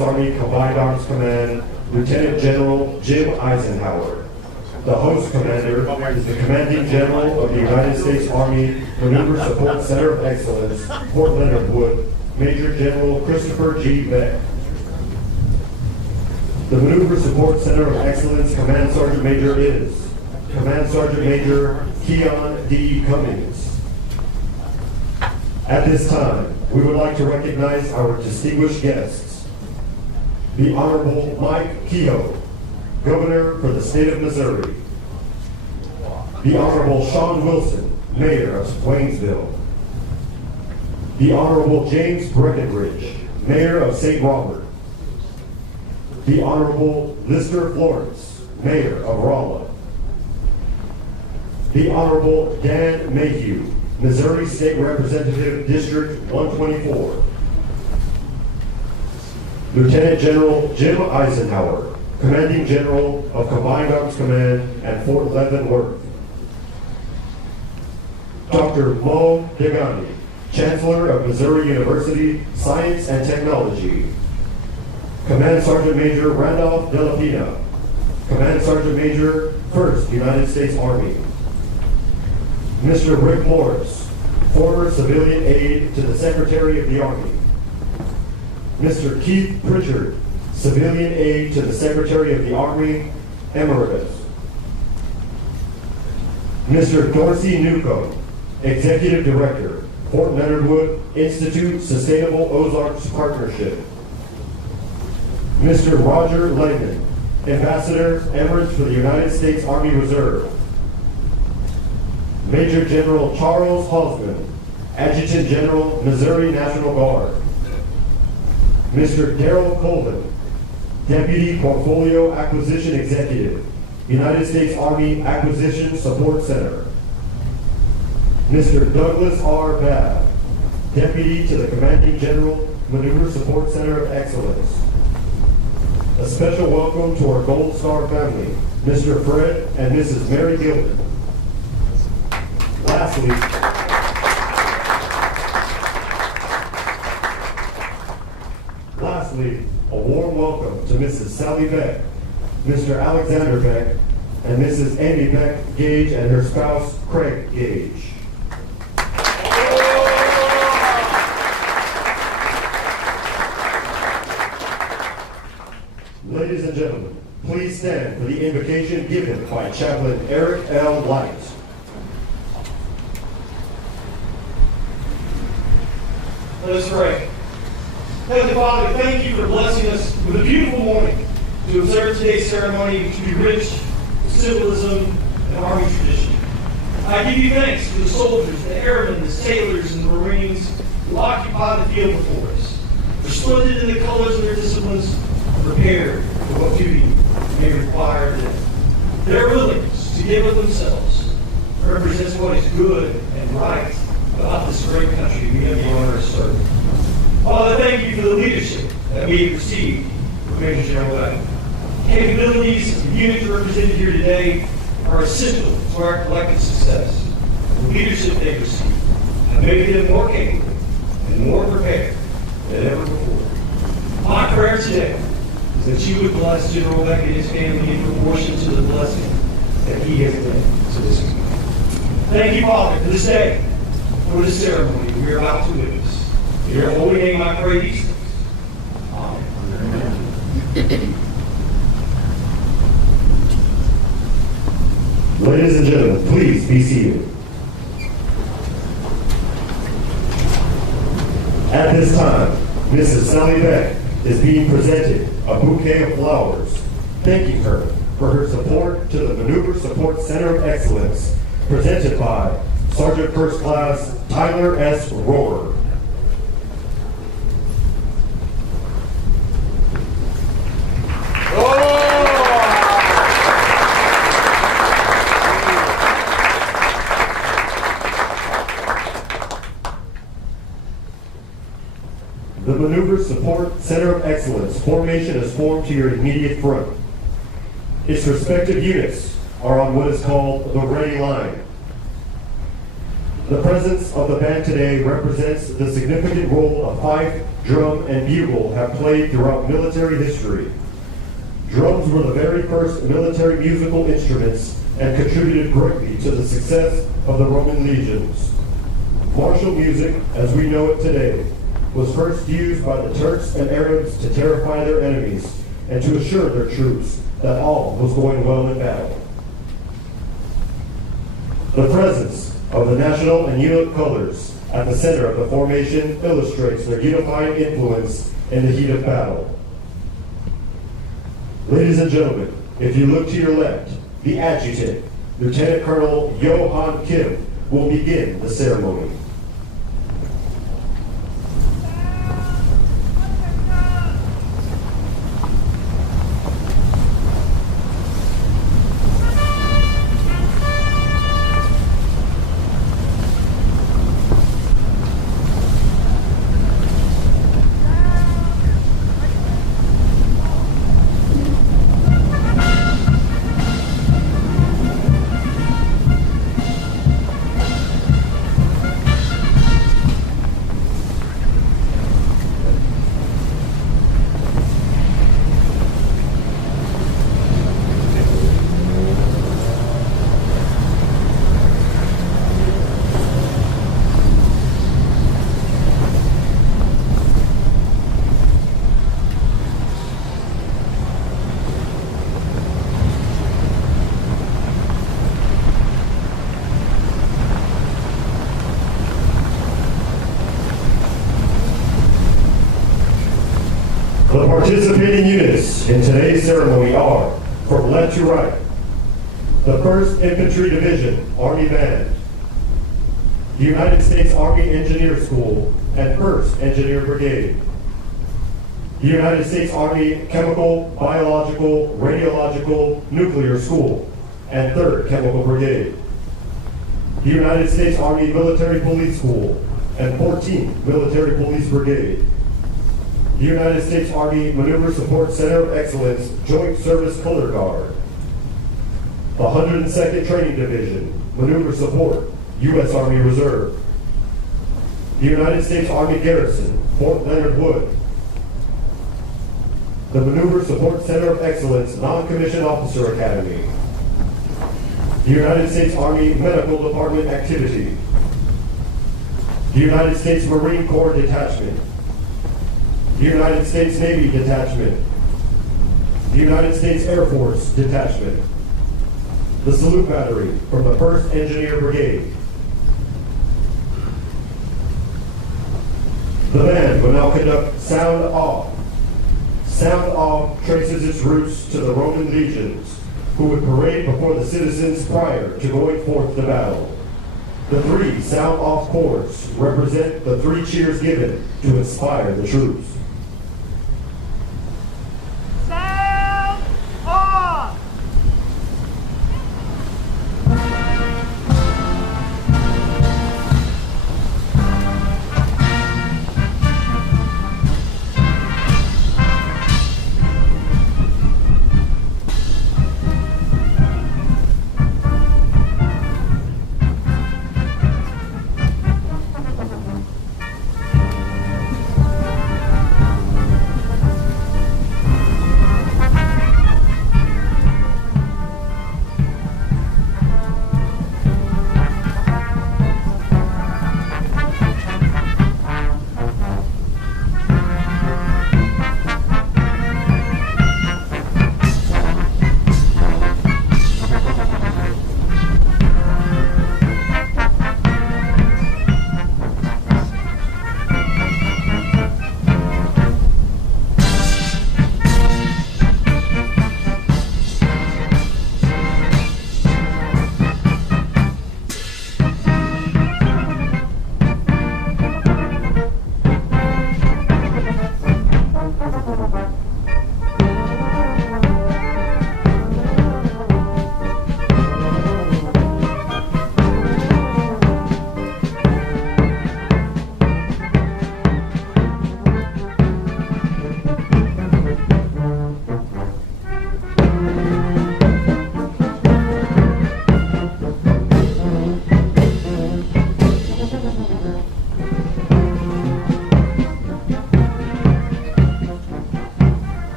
Army Combined Arms Command, Lieutenant General Jim Eisenhower. The host commander is the Commanding General of the United States Army Maneuver Support Center of Excellence, Fort Leonard Wood, Major General Christopher G. Beck. The Maneuver Support Center of Excellence Command Sergeant Major is Command Sergeant Major Keon D. Cummings. At this time, we would like to recognize our distinguished guests. The Honorable Mike Kehoe, Governor for the State of Missouri. The Honorable Sean Wilson, Mayor of Waynesville. The Honorable James Breckenridge, Mayor of St. Robert. The Honorable Lister Florence, Mayor of Rolla. The Honorable Dan Mayhew, Missouri State Representative, District 124. Lieutenant General Jim Eisenhower, Commanding General of Combined Arms Command at Fort Leavenworth. Dr. Mo Degani, Chancellor of Missouri University, Science and Technology. Command Sergeant Major Randolph Della Pina, Command Sergeant Major, 1st United States Army. Mr. Rick Morris, former civilian aide to the Secretary of the Army. Mr. Keith Pritchard, civilian aide to the Secretary of the Army, Emeritus. Mr. Dorsey Newcomb, Executive Director, Fort Leonard Wood Institute Sustainable Ozarks Partnership. Mr. Roger Langman, Ambassador, Emirates for the United States Army Reserve. Major General Charles Halsman, Adjutant General, Missouri National Guard. Mr. Darrell Colvin, Deputy Portfolio Acquisition Executive, United States Army Acquisition Support Center. Mr. Douglas R. Babb, Deputy to the Commanding General, Maneuver Support Center of Excellence. A special welcome to our Gold Star family, Mr. Fred and Mrs. Mary Gilman. Lastly, a warm welcome to Mrs. Sally Beck, Mr. Alexander Beck, and Mrs. Amy Beck Gage and her spouse, Craig Gage. Ladies and gentlemen, please stand for the invocation given by Chaplain Eric L. Light. Let us pray. Heavenly Father, thank you for blessing us with a beautiful morning to observe today's ceremony, to be rich with symbolism and Army tradition. I give you thanks for the soldiers, the airmen, the sailors, and the Marines who occupy the field before us. They're splendid in the colors of their disciplines, prepared for what duty may require them. Their willingness to give of themselves represents what is good and right about this great country we have the honor of serving. Father, thank you for the leadership that we have received from Major General Beck. Capabilities of the units represented here today are essential to our collective success. The leadership they received have made them more capable and more prepared than ever before. My prayer today is that you would bless General Beck and his family in proportion to the blessing that he has given to this community. Thank you, Father, for this day, for this ceremony we are about to witness. In your holy name I pray these things. Amen. Ladies and gentlemen, please be seated. At this time, Mrs. Sally Beck is being presented a bouquet of flowers, thanking her for her support to the Maneuver Support Center of Excellence, presented by Sergeant First Class Tyler S. Rohr. The Maneuver Support Center of Excellence formation is formed to your immediate front. Its respective units are on what is called the ready line. The presence of the band today represents the significant role of 5 drum, and bugle have played throughout military history. Drums were the very first military musical instruments and contributed greatly to the success of the Roman legions. Martial music, as we know it today, was first used by the Turks and Arabs to terrify their enemies and to assure their troops that all was going well in battle. The presence of the national and unit colors at the center of the formation illustrates their unifying influence in the heat of battle. Ladies and gentlemen, if you look to your left, the adjutant, Lieutenant Colonel Johan Kim, will begin the ceremony. The participating units in today's ceremony are, from left to right, the 1st Infantry Division, Army Band, the United States Army Engineer School and 1st Engineer Brigade, the United States Army Chemical, Biological, Radiological, Nuclear School and 3rd Chemical Brigade, the United States Army Military Police School and 14th Military Police Brigade, the United States Army Maneuver Support Center of Excellence Joint Service Color Guard, the 102nd Training Division, Maneuver Support, U.S. Army Reserve, the United States Army Garrison, Fort Leonard Wood, the Maneuver Support Center of Excellence Non-Commissioned Officer Academy, the United States Army Medical Department Activity, the United States Marine Corps Detachment, the United States Navy Detachment, the United States Air Force Detachment, the Salute Battery from the 1st Engineer Brigade. The band will now conduct Sound Off. Sound Off traces its roots to the Roman legions, who would parade before the citizens prior to going forth to battle. The 3 Sound Off chords represent the 3 cheers given to inspire the troops.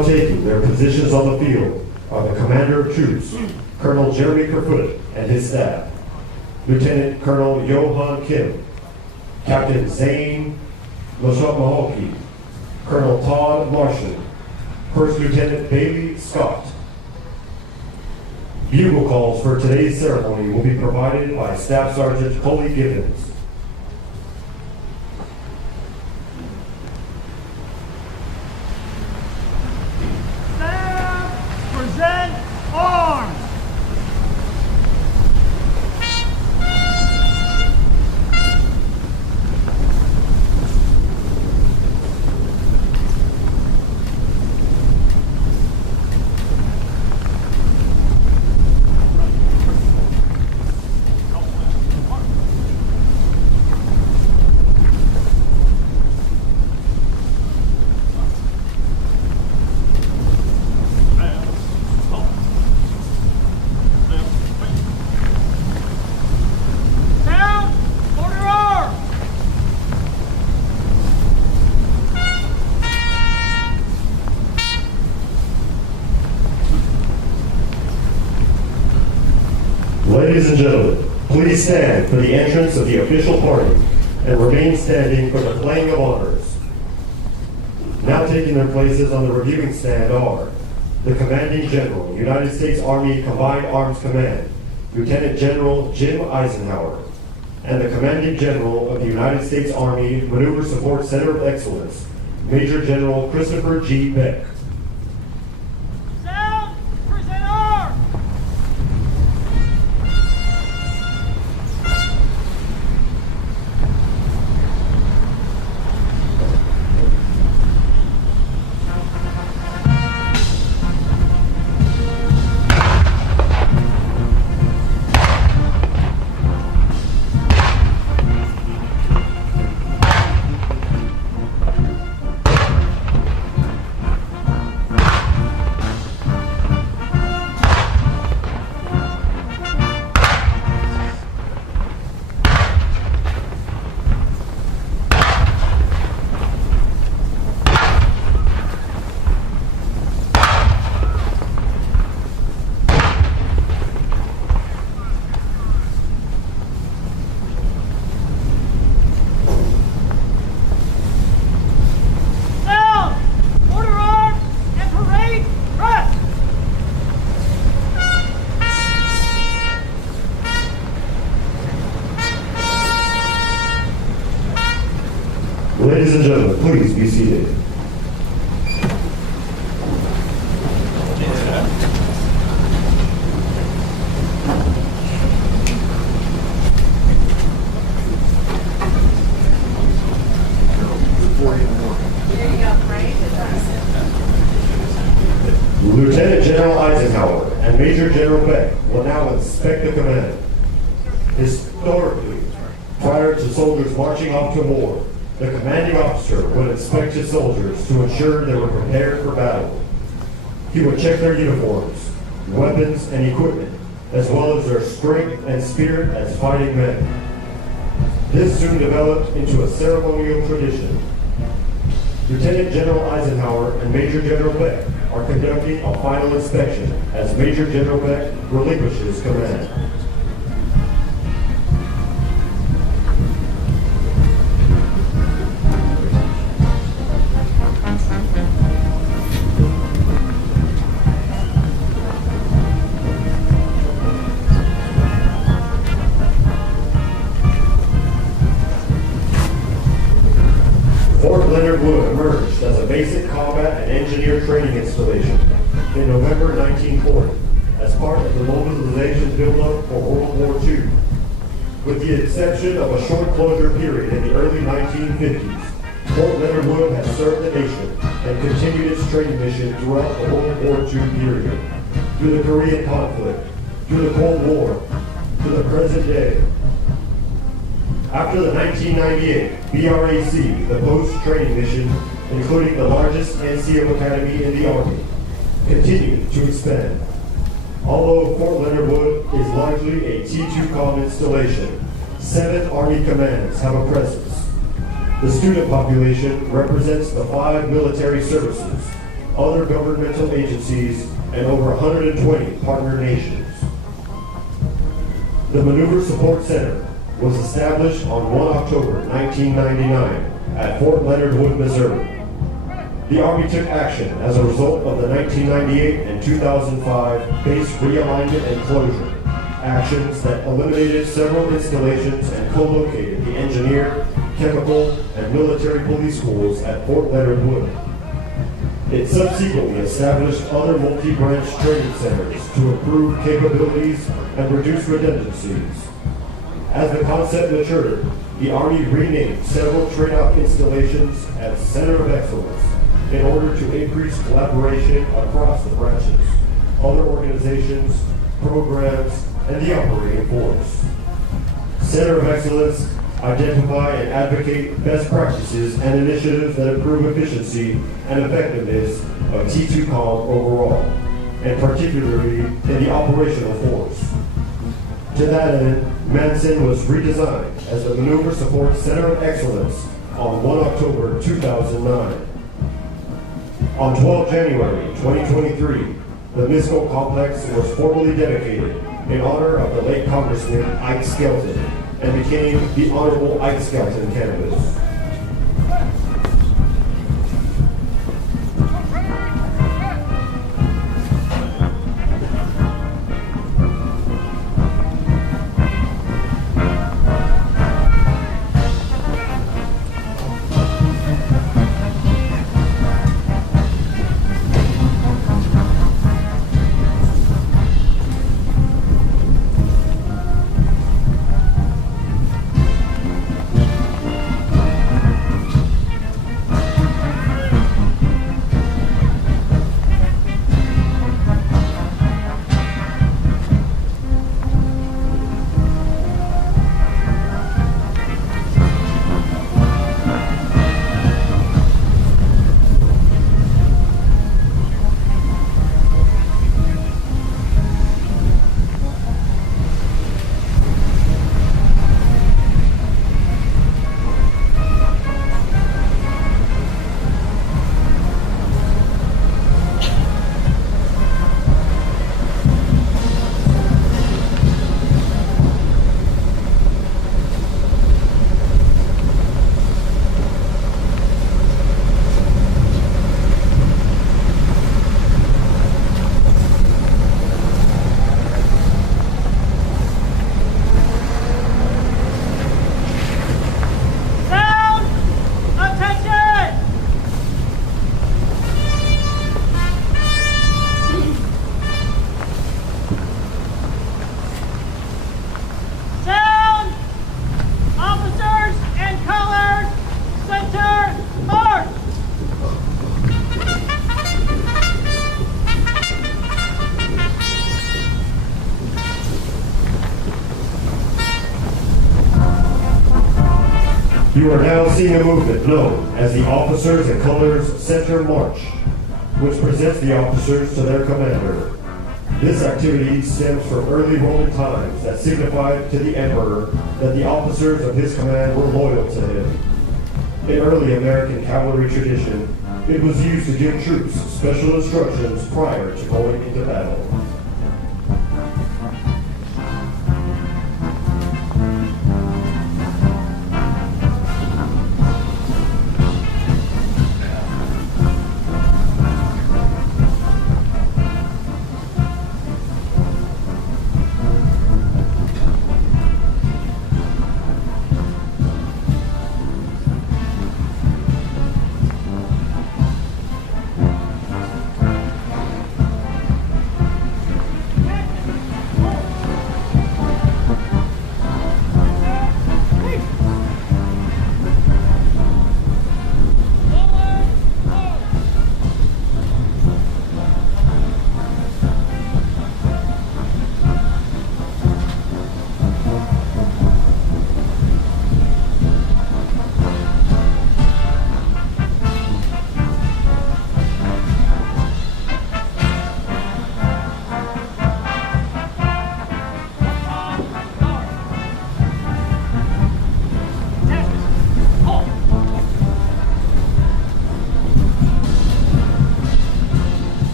Now taking their positions on the field are the Commander of Troops, Colonel Jeremy Kerfoot and his staff, Lieutenant Colonel Johan Kim, Captain Zane Lashok-Mahoki, Colonel Todd Marshall, First Lieutenant Bailey Scott. Bugle calls for today's ceremony will be provided by Staff Sergeant Coley Gibbons. Staff, present arms! Ladies and gentlemen, please stand for the entrance of the official party and remain standing for the playing of honors. Now taking their places on the reviewing stand are the Commanding General, United States Army Combined Arms Command, Lieutenant General Jim Eisenhower, and the Commanding General of the United States Army Maneuver Support Center of Excellence, Major General Christopher G. Beck. Sound, present arms! Ladies and gentlemen, please be seated. Lieutenant General Eisenhower and Major General Beck will now inspect the command. Historically, prior to soldiers marching off to war, the commanding officer would inspect his soldiers to ensure they were prepared for battle. He would check their uniforms, weapons, and equipment, as well as their strength and spirit as fighting men. This soon developed into a ceremonial tradition. Lieutenant General Eisenhower and Major General Beck are conducting a final inspection as Major General Beck relinquishes command. Fort Leonard Wood emerged as a basic combat and engineer training installation in November 1940 as part of the mobilization buildup for World War II. With the exception of a short closure period in the early 1950s, Fort Leonard Wood has served the nation and continued its training mission throughout the World War II period, through the Korean conflict, through the Cold War, to the present day. After the 1998 BRAC, the post-training mission, including the largest NCO academy in the Army, continued to expand. Although Fort Leonard Wood is largely a T2COM installation, 7 Army commands have a presence. The student population represents the 5 military services, other governmental agencies, and over 120 partner nations. The Maneuver Support Center was established on 1 October 1999 at Fort Leonard Wood, Missouri. The Army took action as a result of the 1998 and 2005 base realignment and closure, actions that eliminated several installations and co-located the engineer, chemical, and military police schools at Fort Leonard Wood. It subsequently established other multi-branch training centers to improve capabilities and reduce redundancies. As the concept matured, the Army renamed several trade-out installations as Center of Excellence in order to increase collaboration across the branches, other organizations, programs, and the operating force. Center of Excellence identify and advocate best practices and initiatives that improve efficiency and effectiveness of T2COM overall, and particularly in the operational force. To that end, Manson was redesigned as the Maneuver Support Center of Excellence on 1 October 2009. On 12 January 2023, the Misco Complex was formally dedicated in honor of the late Congressman Ike Skelton and became the Honorable Ike Skelton Campus. You are now seeing a movement known as the Officers and Colors Center March, which presents the officers to their commander. This activity stems from early Roman times that signified to the emperor that the officers of his command were loyal to him. In early American cavalry tradition, it was used to give troops special instructions prior to going into battle.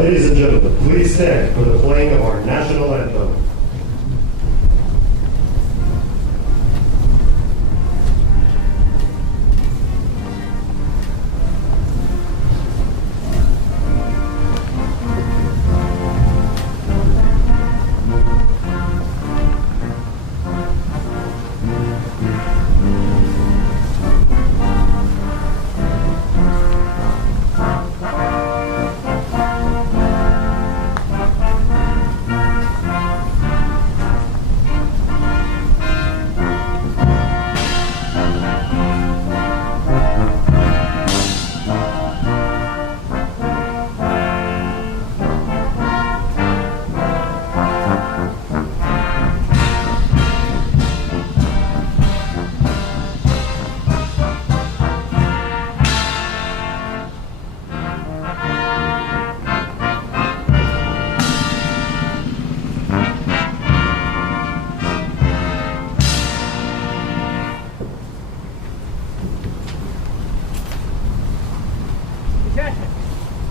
Ladies and gentlemen, please stand for the playing of our national anthem.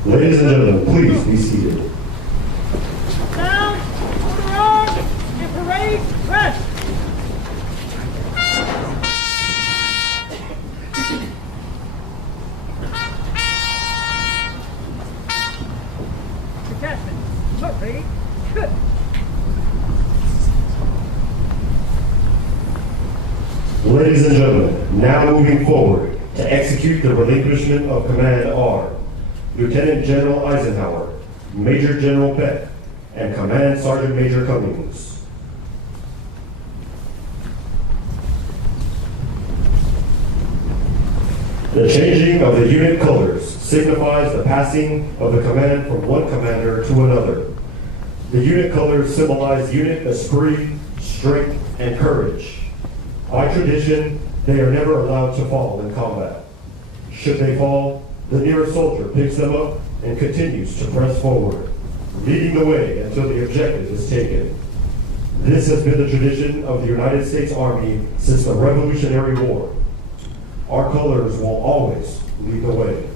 Ladies and gentlemen, please be seated. Down, order arms, and parade, rest. Detachment, parade, good. Ladies and gentlemen, now moving forward to execute the relinquishment of command are Lieutenant General Eisenhower, Major General Beck, and Command Sergeant Major Cummings. The changing of the unit colors signifies the passing of the command from one commander to another. The unit colors symbolize unit esprit, strength, and courage. By tradition, they are never allowed to fall in combat. Should they fall, the nearest soldier picks them up and continues to press forward, leading the way until the objective is taken. This has been the tradition of the United States Army since the Revolutionary War. Our colors will always lead the way.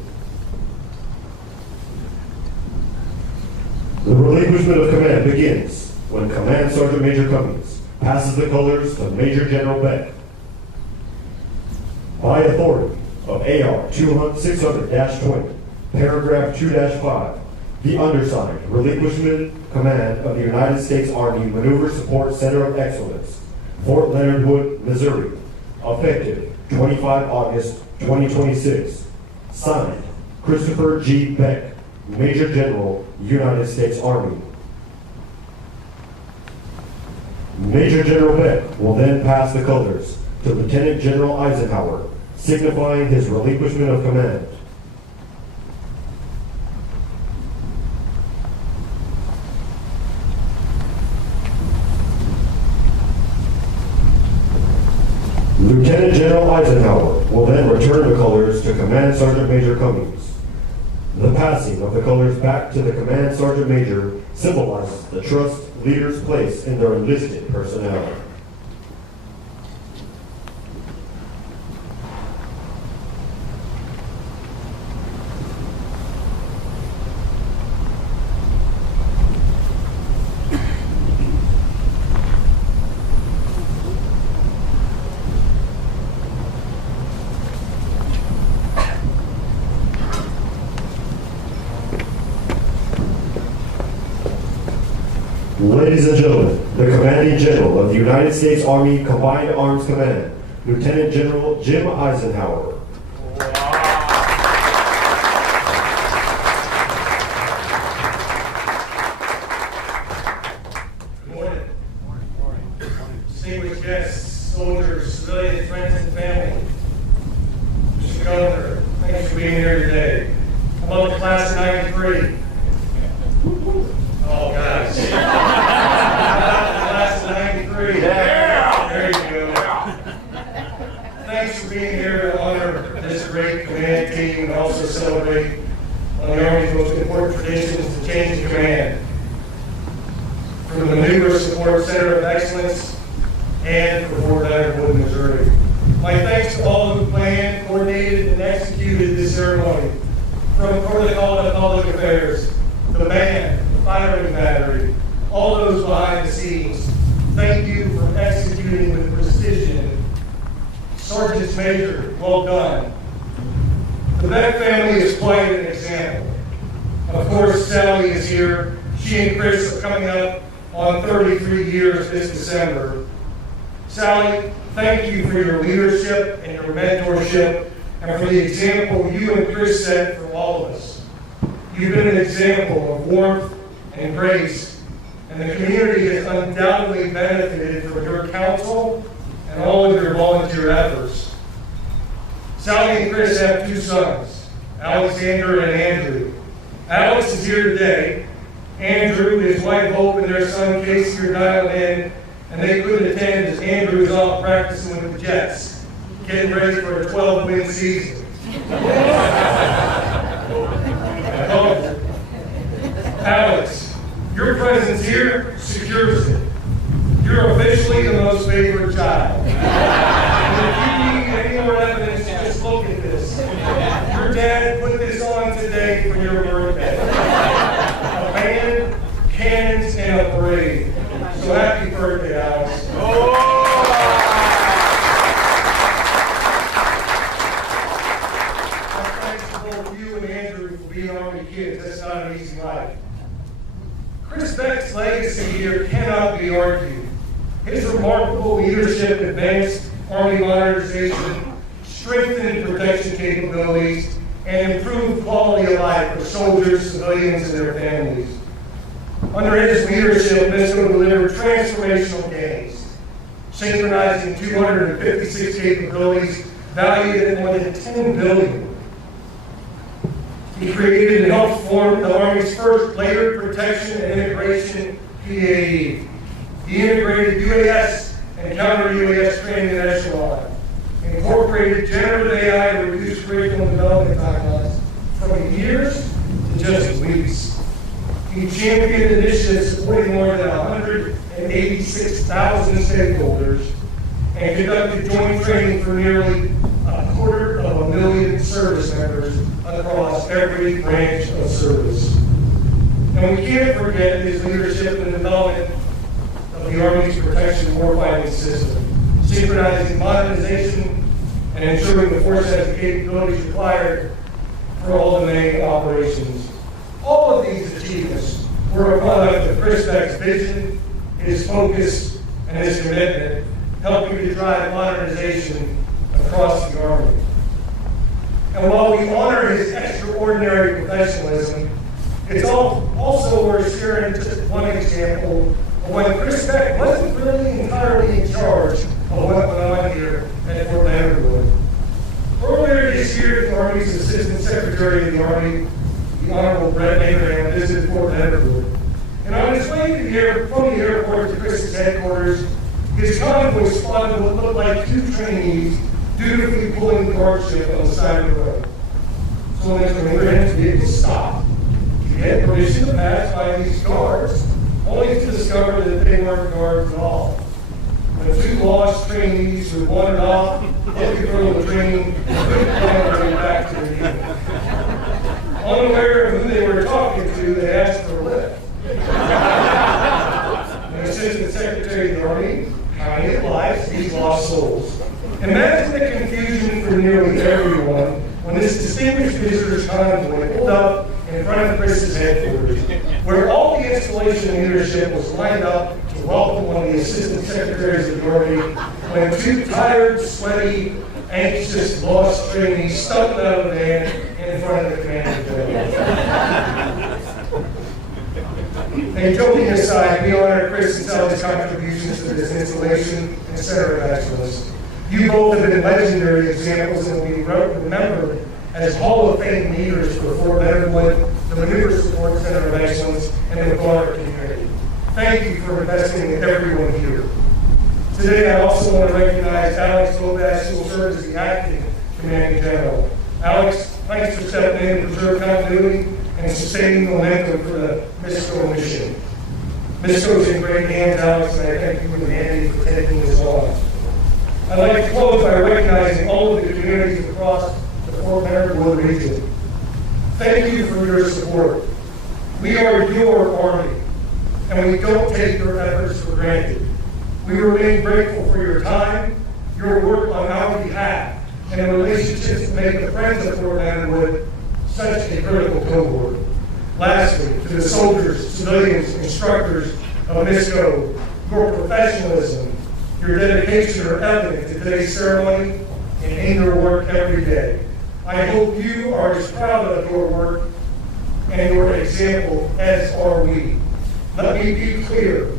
The relinquishment of command begins when Command Sergeant Major Cummings passes the colors to Major General Beck. By authority of AR 600-20, paragraph 2-5, the undersigned relinquishment command of the United States Army Maneuver Support Center of Excellence, Fort Leonard Wood, Missouri, effective 25 August 2026. Signed, Christopher G. Beck, Major General, United States Army. Major General Beck will then pass the colors to Lieutenant General Eisenhower, signifying his relinquishment of command. Lieutenant General Eisenhower will then return the colors to Command Sergeant Major Cummings. The passing of the colors back to the Command Sergeant Major symbolizes the trust leaders place in their enlisted personnel. Ladies and gentlemen, the Commanding General of the United States Army Combined Arms Command, Lieutenant General Jim Eisenhower. Good morning. Distinguished guests, soldiers, civilians, friends, and family. Mr. Governor, thanks for being here today. I love the class of 93. Oh, guys. Class of 93. Yeah. There you go. Thanks for being here to honor this great command team and also celebrate one of the Army's most important traditions, the change of command. From the Maneuver Support Center of Excellence and for Fort Leonard Wood, Missouri. My thanks to all who planned, coordinated, and executed this ceremony. From Protocol to Public Affairs, the band Congratulations, Major. Well done. The Beck family is quite an example. Of course, Sally is here. She and Chris are coming up on 33 years this December. Sally, thank you for your leadership and your mentorship and for the example you and Chris set for all of us. You've been an example of warmth and grace, and the community has undoubtedly benefited from your counsel and all of your volunteer efforts. Sally and Chris have 2 sons, Alexander and Andrew. Alex is here today. Andrew, his wife Hope, and their son Casey are dialed in, and they couldn't attend as Andrew is off practicing with the Jets, getting ready for a 12-win season. Alex, your presence here secures it. You're officially the most favored child. And if you need any more evidence, just look at this. Your dad put this on today for your birthday. A band, cannons, and a parade. So happy birthday, Alex. I'm thankful to both you and Andrew for being Army kids. That's not an easy life. Chris Beck's legacy here cannot be argued. His remarkable leadership advanced Army modernization, strengthened protection capabilities, and improved quality of life for soldiers, civilians, and their families. Under his leadership, NISCO delivered transformational gains, synchronizing 256 capabilities valued at more than $10 billion. He created and helped form the Army's first layered protection and integration PAE. He integrated UAS and counter-UAS training at Echelon, incorporated generative AI to reduce curriculum development timelines from years to just weeks. He championed initiatives supporting more than 186,000 stakeholders and conducted joint training for nearly 250,000 service members across every branch of service. And we can't forget his leadership in the development of the Army's protection warfighting system, synchronizing modernization and ensuring the force has the capabilities required for all the main operations. All of these achievements were a product of Chris Beck's vision, his focus, and his commitment, helping to drive modernization across the Army. And while we honor his extraordinary professionalism, it's also worth sharing just one example of when Chris Beck wasn't really entirely in charge of what went on here at Fort Leonard Wood. Earlier this year, the Army's Assistant Secretary of the Army, the Honorable Brett Abraham, visited Fort Leonard Wood. And on his way from the airport to Chris's headquarters, his convoy spotted what looked like 2 trainees dutifully pulling the guard ship on the side of the road. So when the Abraham's vehicle stopped, he had permission to pass by these guards, only to discover that they weren't guards at all. The 2 lost trainees who wandered off, looking for the training, couldn't find their way back to the unit. Unaware of who they were talking to, they asked for a lift. The Assistant Secretary of the Army kindly advised these lost souls. Imagine the confusion for nearly everyone when this distinguished visitors convoy pulled up in front of Chris's headquarters, where all the installation leadership was lined up to welcome one of the Assistant Secretaries of the Army, when 2 tired, sweaty, anxious, lost trainees stumped out of the van in front of the commanding general. And joking aside, we honor Chris and Sally's contributions to this installation and Center of Excellence. You both have been legendary examples and will be remembered as Hall of Fame leaders for Fort Leonard Wood, the Maneuver Support Center of Excellence, and the broader community. Thank you for investing in everyone here. Today, I also want to recognize Alex Lopez, who will serve as the acting Commanding General. Alex, thanks for stepping in to preserve continuity and sustaining momentum for the NISCO mission. NISCO is in great hands, Alex, and I thank you and Andy for taking this on. I'd like to close by recognizing all of the communities across the Fort Leonard Wood region. Thank you for your support. We are your Army, and we don't take your efforts for granted. We remain grateful for your time, your work on our behalf, and the relationships that make the Friends of Fort Leonard Wood such a critical cohort. Lastly, to the soldiers, civilians, instructors of NISCO, your professionalism, your dedication are evident in today's ceremony and in your work every day. I hope you are as proud of your work and your example as are we. Let me be clear,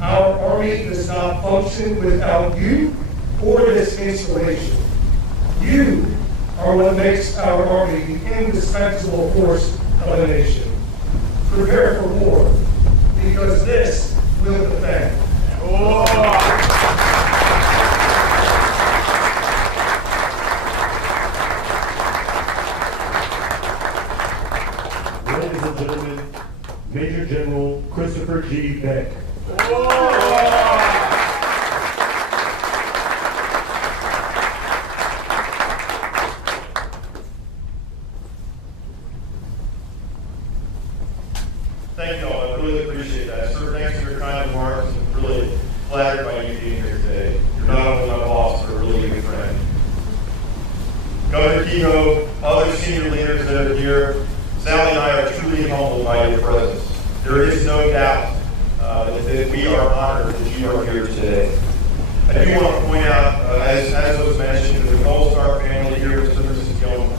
our Army does not function without you or this installation. You are what makes our Army the indispensable force of the nation. Prepare for war, because this will defend. Ladies and gentlemen, Major General Christopher G. Beck. Thank you all. I really appreciate that. Sir, thanks for your kind remarks. I'm really flattered by you being here today. You're not only my boss, but a really good friend. Governor Kehoe, other senior leaders that are here, Sally and I are truly humbled by your presence. There is no doubt that we are honored that you are here today. I do want to point out, as was mentioned, the All-Star family here with Mrs. Gilman.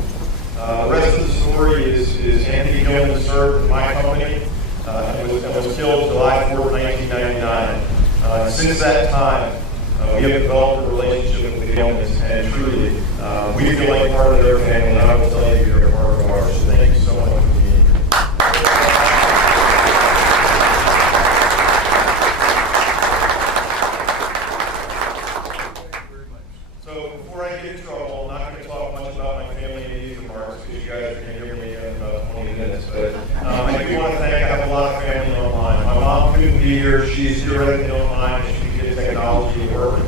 The rest of the story is Anthony Gilman served in my company and was killed July 4th, 1999. Since that time, we have developed a relationship with the Gilmans, and truly, we feel like part of their family, and I will tell you, you're a part of ours. So thank you so much for being here. So before I get in trouble, I'm not going to talk much about my family in these remarks, because you guys are going to hear me in about 20 minutes. But I do want to thank, I have a lot of family online. My mom couldn't be here. She's theoretically online, and she can get technology to work.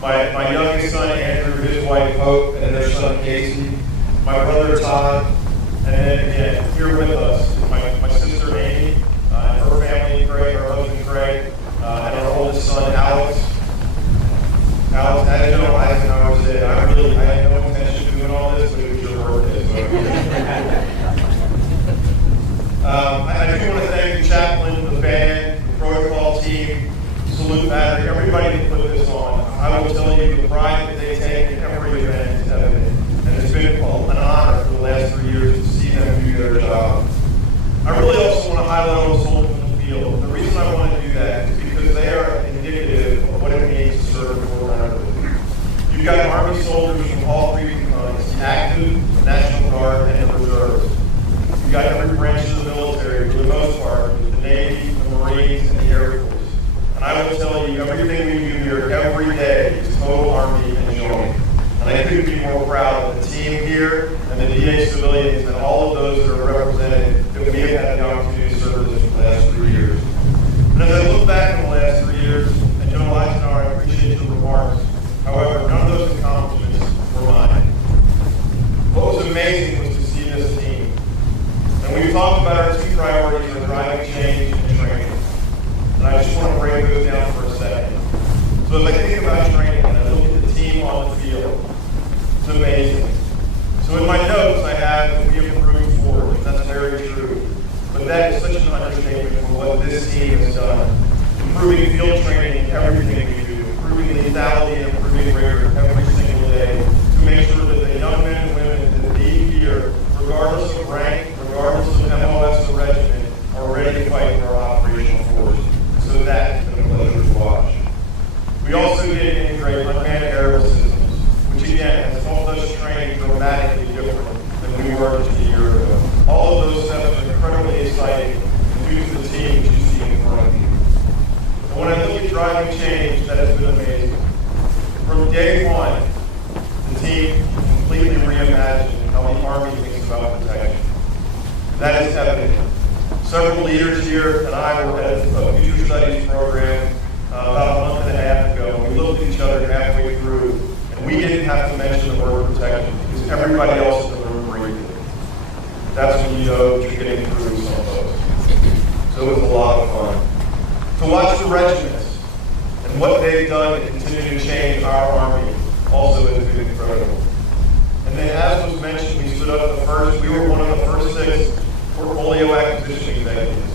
My youngest son, Andrew, his wife, Hope, and their son, Casey. My brother, Todd. And then again, here with us is my sister, Amy, and her family, Craig, her husband, Craig, and our oldest son, Alex. Alex, as you know, I had no intention of doing all this, but it was your birthday. So. I do want to thank the chaplain, the band, the protocol team, Salute Battery, everybody that put this on. I will tell you, the pride that they take in every event is evident. And it's been an honor for the last 3 years to see them do their job. I really also want to highlight all the soldiers in the field. The reason I want to do that is because they are indicative of what it means to serve in Fort Leonard. You've got Army soldiers from all three components, the active, the National Guard, and the reserves. You've got every branch of the military, for the most part, with the Navy, the Marines, and the Air Force. And I will tell you, everything we do here every day is total Army and joint. And I couldn't be more proud of the team here and the DA civilians and all of those that are represented that we have had the opportunity to serve in the last 3 years. And as I look back on the last 3 years, and General Eisenhower, I appreciate your remarks. However, none of those accomplishments were mine. What was amazing was to see this team. And we talked about our two priorities of driving change and training. And I just want to break those down for a second. So as I think about training and I look at the team on the field, it's amazing. So in my notes I have that we have improved forward, and that's very true. But that is such an understatement for what this team has done. Improving field training in everything we do, improving lethality and improving rigor every single day to make sure that the young men and women that leave here, regardless of rank, regardless of MOS or regiment, are ready to fight for our operational force. So that has been a pleasure to watch. We also did integrate unmanned aerial systems, which again has helped us train dramatically different than we were just a year ago. All of those steps are incredibly exciting and due to the team that you see in front of you. And when I look at driving change, that has been amazing. From day one, the team completely reimagined how the Army thinks about protection. That is evident. Several leaders here and I were at a future studies program about a month and a half ago, and we looked at each other halfway through, and we didn't have to mention the word protection because everybody else in the room breathed it. That's when you know that you're getting through some of those. So it was a lot of fun. To watch the regiments and what they've done to continue to change our Army also has been incredible. And then, as was mentioned, we stood up we were one of the first 6 portfolio acquisition executives.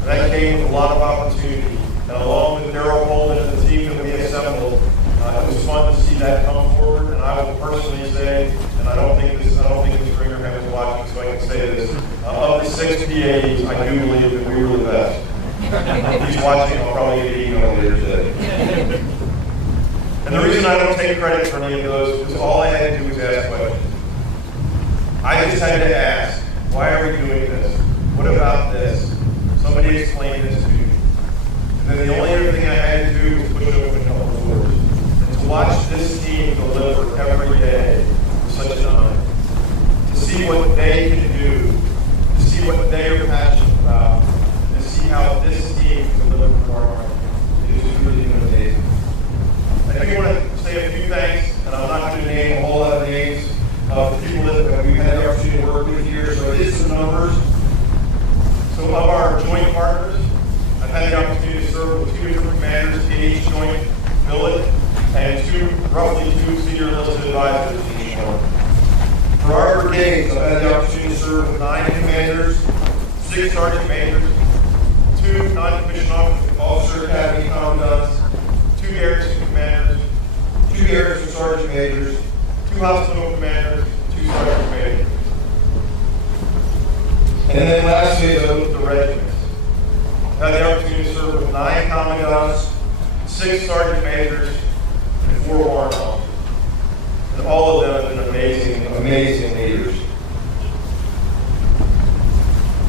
And that came with a lot of opportunity. And along with Daryl Coleman and the team that we assembled, it was fun to see that come forward. And I will personally say, and I don't think this Ringer is watching, so I can say this, of the 6 PAs, I do believe that we were the best. If he's watching, I'll probably get an email later today. And the reason I don't take credit for any of those is all I had to do was ask questions. I just had to ask, why are we doing this? What about this? Somebody explain this to me. And then the only other thing I had to do was push open a couple of doors. And to watch this team deliver every day was such an honor. To see what they can do, to see what they are passionate about, and to see how this team can deliver for our heart, it is really amazing. I do want to say a few thanks, and I'm not going to name a whole lot of names of the people that we've had the opportunity to work with here, so I did some numbers. So of our joint partners, I've had the opportunity to serve with 2 different commanders in each joint billet, and roughly 2 senior enlisted advisors in each one. For our brigades, I've had the opportunity to serve with 9 commanders, 6 sergeant majors, 2 non-commissioned officer academy commandants, 2 garrison commanders, 2 garrison sergeant majors, 2 hospital commanders, 2 sergeant majors. And then lastly, as I look at the regiments, I've had the opportunity to serve with 9 commandants, 6 sergeant majors, and 4 warrant officers. And all of them have been amazing, amazing leaders.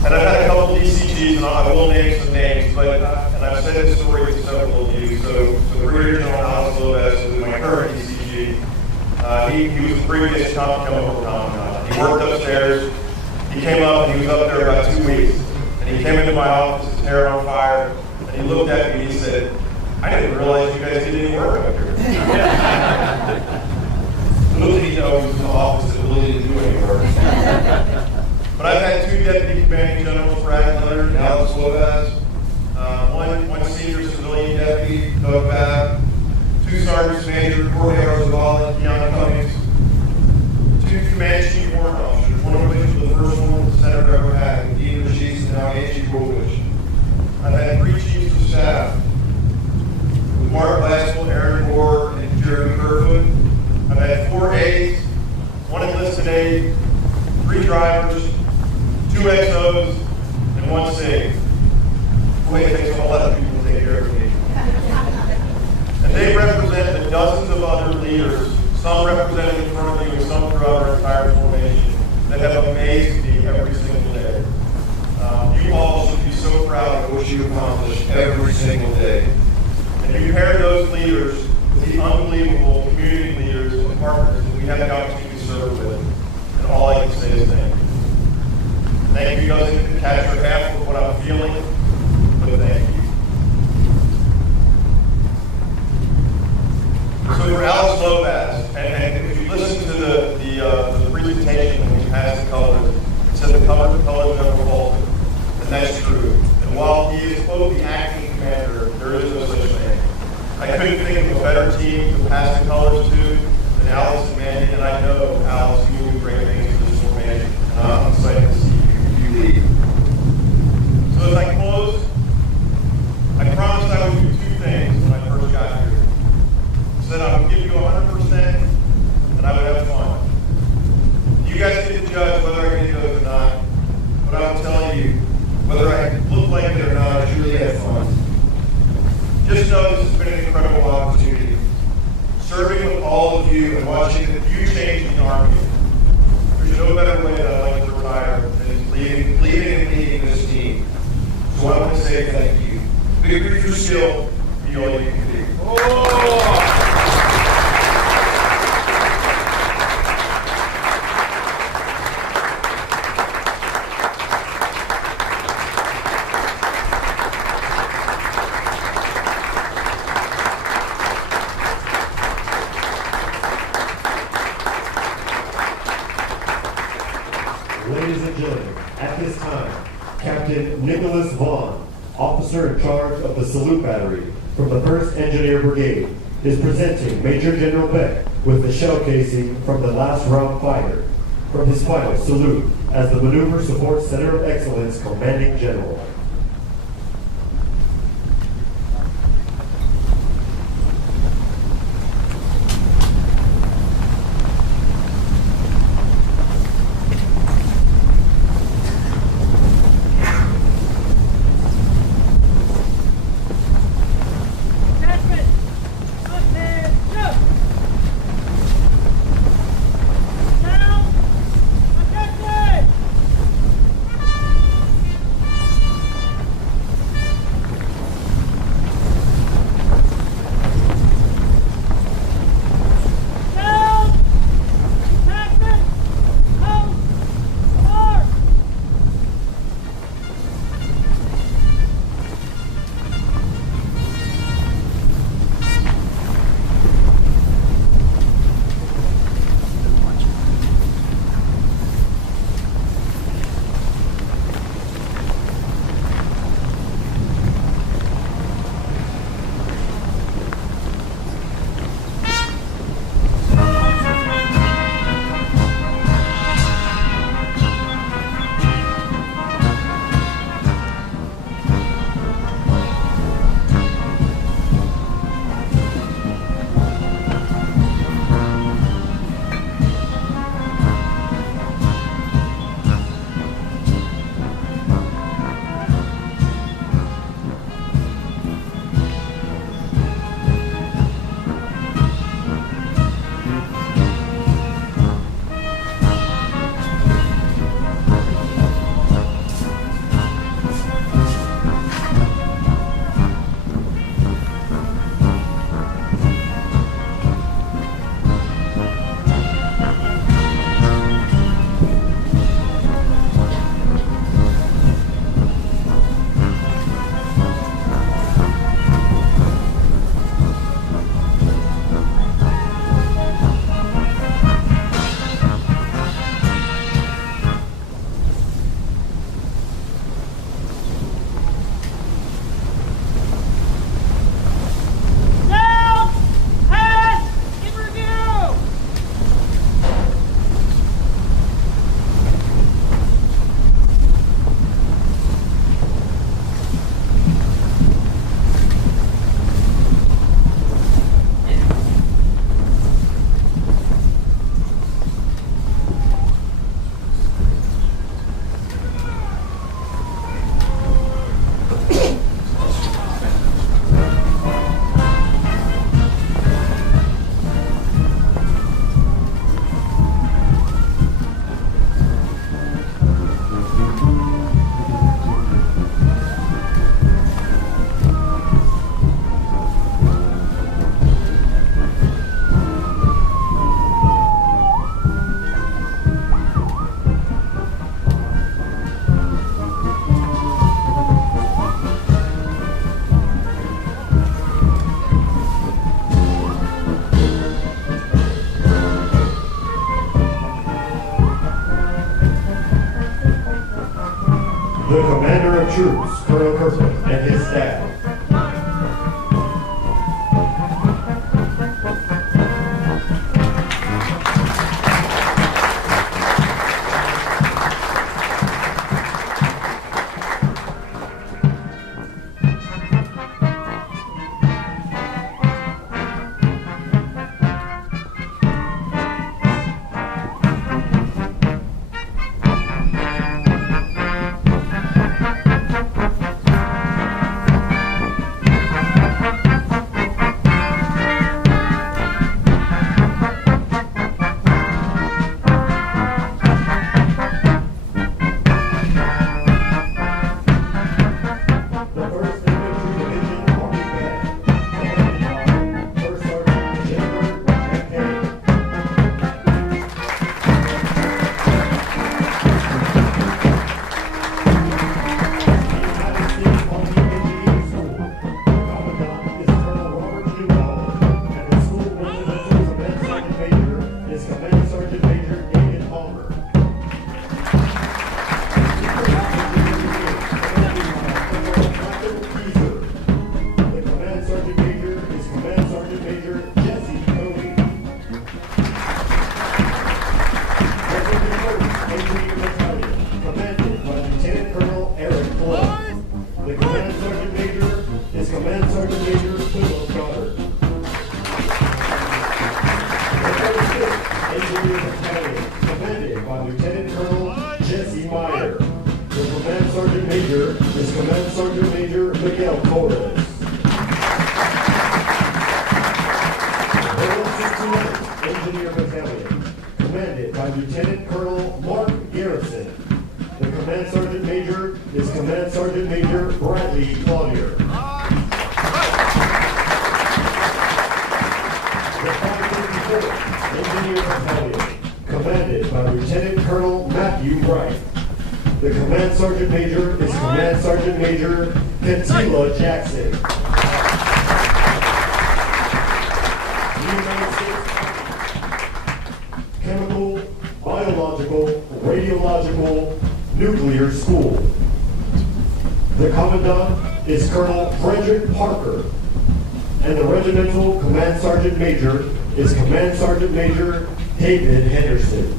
And I've had a couple of DCGs, and I will name some names, but and I've said this story to several of you. So Brigadier General Alex Lopez, who is my current DCG, he was the previous top chemical commandant. He worked upstairs. He came up, and he was up there about 2 weeks. And he came into my office, his hair on fire, and he looked at me and he said, "I didn't realize you guys did any work up here." Little did he know he was in the office that really didn't do any work. But I've had 2 deputy commanding generals, Brad Leonard and Alex Lopez, one senior civilian deputy, Doug Babb, 2 sergeants major, Jorge Arzaval and Keon Cummings, 2 command chief warrant officers, one of which was the first one the Senator ever had, with Dean Rashid and now Angie Rolich. I've had 3 chiefs of staff, with Mark Glasswell, Aaron Moore, and Jeremy Kerfoot. I've had 4 aides, 1 enlisted aide, 3 drivers, 2 XOs, and 1 SIG. Boy, it takes a whole lot of people to take care of me. And they represent the dozens of other leaders, some represented in front of you and some throughout our entire formation, that have amazed me every single day. You all should be so proud of what you accomplish every single day. And you pair those leaders with the unbelievable community leaders and partners that we have the opportunity to serve with. And all I can say is thank you. Thank you doesn't capture half of what I'm feeling, but thank you. So for Alex Lopez, and if you listen to the presentation when he passed the colors, it said the colors never falter. And that's true. And while he is both the acting commander, there is no such thing. I couldn't think of a better team to pass the colors to than Alex and Mandy, and I know, Alex, you will do great things for this formation. And I'm excited to see you lead. So as I close, I promised I would do 2 things when I first got here. I said I would give you 100%, and I would have fun. You guys get to judge whether I can do those or not, but I will tell you, whether I look like it or not, I truly had fun. Just know this has been an incredible opportunity. Serving with all of you and watching the few change in the Army. There's no better way that I'd like to retire than leading and leading this team. So I want to say thank you. Be your skill, be all you can be. Ladies and gentlemen, at this time, Captain Nicholas Vaughn, officer in charge of the Salute Battery from the 1st Engineer Brigade, is presenting Major General Beck with the shell casing from the last round fired from his final salute as the Maneuver Support Center of Excellence Commanding General. Attachment! Up and jump! Down! Attachment! Down! Attachment! Hold! Mark! Down! Head! In review! The Commander of Troops, Colonel Kirkland, and his staff. Sergeant Major is Command Sergeant Major Miguel Torres. The 169th Engineer Battalion, commanded by Lieutenant Colonel Mark Garrison. The Command Sergeant Major is Command Sergeant Major Bradley Cloutier. The 554th Engineer Battalion, commanded by Lieutenant Colonel Matthew Wright. The Command Sergeant Major is Command Sergeant Major Katila Jackson. The United States Chemical, Biological, Radiological, Nuclear School. The Commandant is Colonel Frederick Parker. And the Regimental Command Sergeant Major is Command Sergeant Major David Henderson.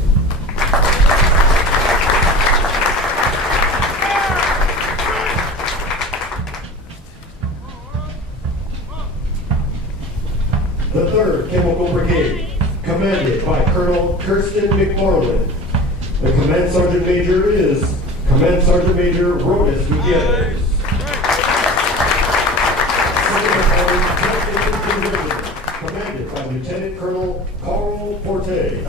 The 3rd Chemical Brigade, commanded by Colonel Kirsten McFarland. The Command Sergeant Major is Command Sergeant Major Rodas Gutierrez. Commanded by Lieutenant Colonel Carl Forte.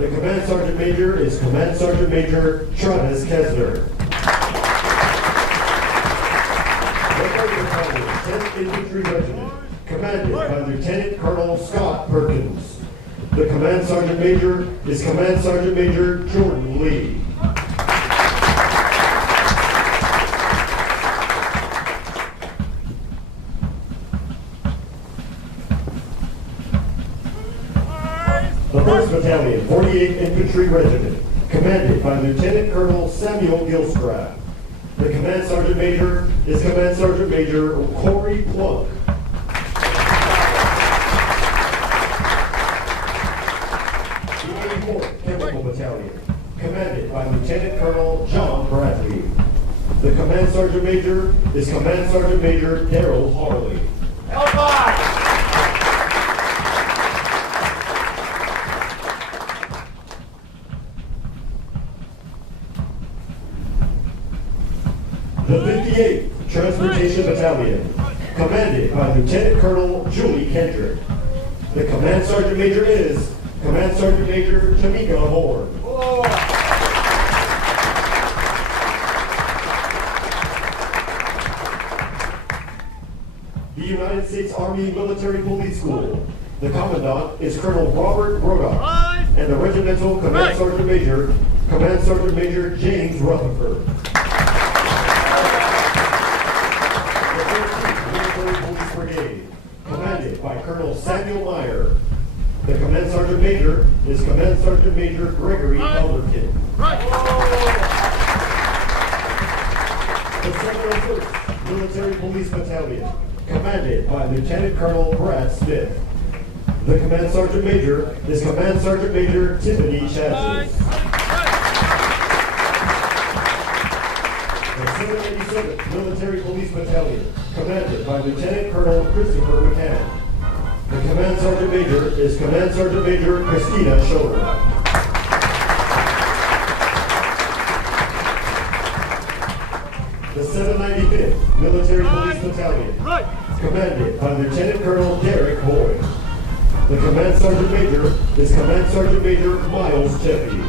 The Command Sergeant Major is Command Sergeant Major Travis Kessler. The 3rd Battalion, 10th Infantry Regiment, commanded by Lieutenant Colonel Scott Perkins. The Command Sergeant Major is Command Sergeant Major Jordan Lee. The 1st Battalion, 48th Infantry Regiment, commanded by Lieutenant Colonel Samuel Gilstrap. The Command Sergeant Major is Command Sergeant Major Corey Plunk. The 84th Chemical Battalion, commanded by Lieutenant Colonel John Bradley. The Command Sergeant Major is Command Sergeant Major Daryl Harley. The 58th Transportation Battalion, commanded by Lieutenant Colonel Julie Kendrick. The Command Sergeant Major is Command Sergeant Major Tamika Horn. The United States Army Military Police School. The Commandant is Colonel Robert Brodock. And the Regimental Command Sergeant Major, Command Sergeant Major James Rutherford. Police Brigade, commanded by Colonel Samuel Meyer. The Command Sergeant Major is Command Sergeant Major Gregory Elderkin. The 701st Military Police Battalion, commanded by Lieutenant Colonel Brad Smith. The Command Sergeant Major is Command Sergeant Major Tiffany Chadges. The 787th Military Police Battalion, commanded by Lieutenant Colonel Christopher McCann. The Command Sergeant Major is Command Sergeant Major Christina Schoner. The 795th Military Police Battalion, commanded by Lieutenant Colonel Derek Boyd. The Command Sergeant Major is Command Sergeant Major Miles Jeffy.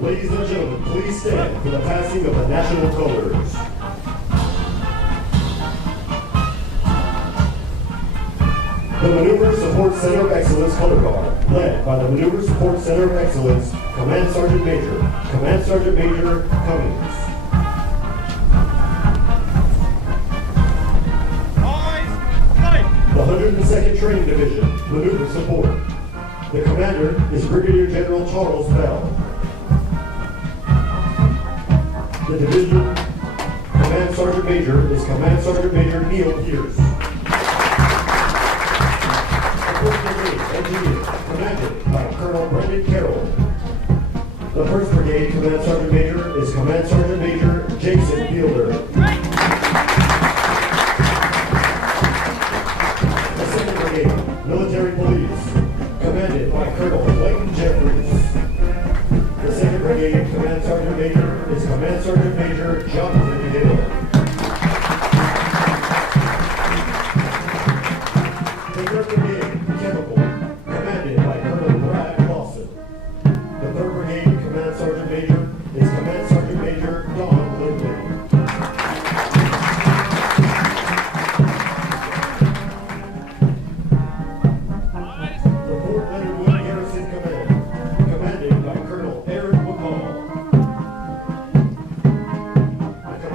Ladies and gentlemen, please stand for the passing of the national colors. The Maneuver Support Center of Excellence Color Guard, led by the Maneuver Support Center of Excellence, Command Sergeant Major Cummings. The 102nd Training Division, Maneuver Support. The commander is Brigadier General Charles Bell. The division Command Sergeant Major is Command Sergeant Major Neil Pierce. The 1st Brigade Engineer, commanded by Colonel Brendan Carroll. The 1st Brigade Command Sergeant Major is Command Sergeant Major Jason Fielder. The 2nd Brigade Military Police, commanded by Colonel Clayton Jeffries. Brigade Command Sergeant Major is Command Sergeant Major Jonathan Hill. The 3rd Brigade Chemical, commanded by Colonel Brad Lawson. The 3rd Brigade Command Sergeant Major is Command Sergeant Major Don Lindley. The 4th Leonard Wood Garrison Command, commanded by Colonel Aaron McCall. The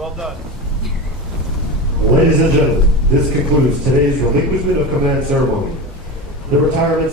Well done. Ladies and gentlemen, this concludes today's relinquishment of command ceremony. The retirement ceremony